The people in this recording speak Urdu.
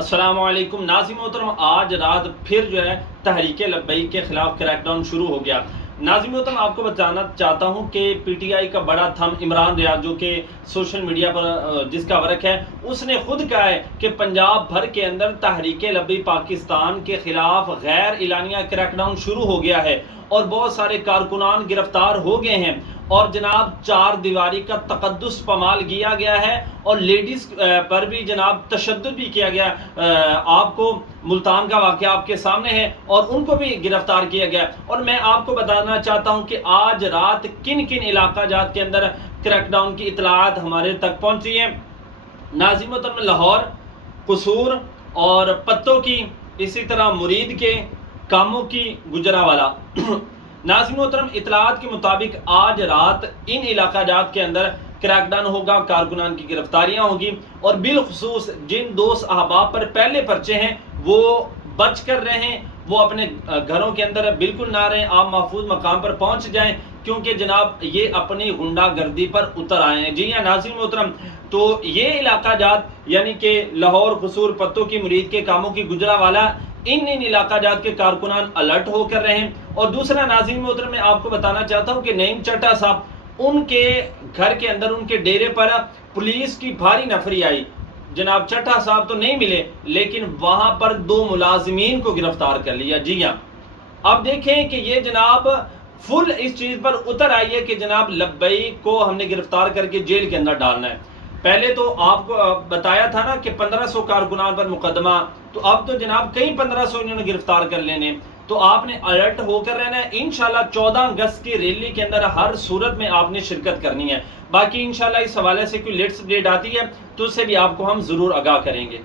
السلام علیکم ناظرین محترم، آج رات پھر جو ہے تحریک لبیک کے خلاف کریک ڈاؤن شروع ہو گیا۔ ناظرین محترم، آپ کو بتانا چاہتا ہوں کہ پی ٹی آئی کا بڑا تھم عمران ریاض، جو کہ سوشل میڈیا پر جس کا ورک ہے، اس نے خود کہا ہے کہ پنجاب بھر کے اندر تحریک لبیک پاکستان کے خلاف غیر اعلانیہ کریک ڈاؤن شروع ہو گیا ہے اور بہت سارے کارکنان گرفتار ہو گئے ہیں، اور جناب چار دیواری کا تقدس پامال کیا گیا ہے اور لیڈیز پر بھی جناب تشدد بھی کیا گیا۔ آپ کو ملتان کا واقعہ آپ کے سامنے ہے اور ان کو بھی گرفتار کیا گیا، اور میں آپ کو بتانا چاہتا ہوں کہ آج رات کن کن علاقہ جات کے اندر کریک ڈاؤن کی اطلاعات ہمارے تک پہنچی ہیں۔ ناظرین محترم، لاہور، قصور اور پتوں کی، اسی طرح مرید کے، کاموں کی، گجرانوالہ۔ ناظرین محترم، اطلاعات کے مطابق آج رات ان علاقہ جات کے اندر کریک ڈاؤن ہوگا، کارکنان کی گرفتاریاں ہوگی، اور بالخصوص جن دوست احباب پر پہلے پرچے ہیں وہ بچ کر رہیں، وہ اپنے گھروں کے اندر بالکل نہ رہیں، آپ محفوظ مقام پر پہنچ جائیں، کیونکہ جناب یہ اپنی غنڈہ گردی پر اتر آئے ہیں۔ جی ہاں ناظرین محترم، تو یہ علاقہ جات یعنی کہ لاہور، قصور، پتوں کی، مرید کے، کاموں کی، گجرانوالہ، ان علاقہ جات کے کارکنان الرٹ ہو کر رہے ہیں۔ اور دوسرا ناظرین محترم، میں آپ کو بتانا چاہتا ہوں کہ نعیم چٹا صاحب، ان کے گھر کے اندر، ان کے ڈیرے پر پولیس کی بھاری نفری آئی۔ جناب چٹا صاحب تو نہیں ملے، لیکن وہاں پر 2 ملازمین کو گرفتار کر لیا۔ جی ہاں، اب دیکھیں کہ یہ جناب فل اس چیز پر اتر آئی ہے کہ جناب لبیک کو ہم نے گرفتار کر کے جیل کے اندر ڈالنا ہے۔ پہلے تو آپ کو بتایا تھا نا کہ 1500 کارکنان پر مقدمہ، تو اب تو جناب کئی 1500 انہوں نے گرفتار کر لینے، تو آپ نے الرٹ ہو کر رہنا ہے۔ انشاءاللہ 14 اگست کی ریلی کے اندر ہر صورت میں آپ نے شرکت کرنی ہے۔ باقی انشاءاللہ اس حوالے سے کوئی لیٹسٹ اپڈیٹ آتی ہے تو اس سے بھی آپ کو ہم ضرور آگاہ کریں گے۔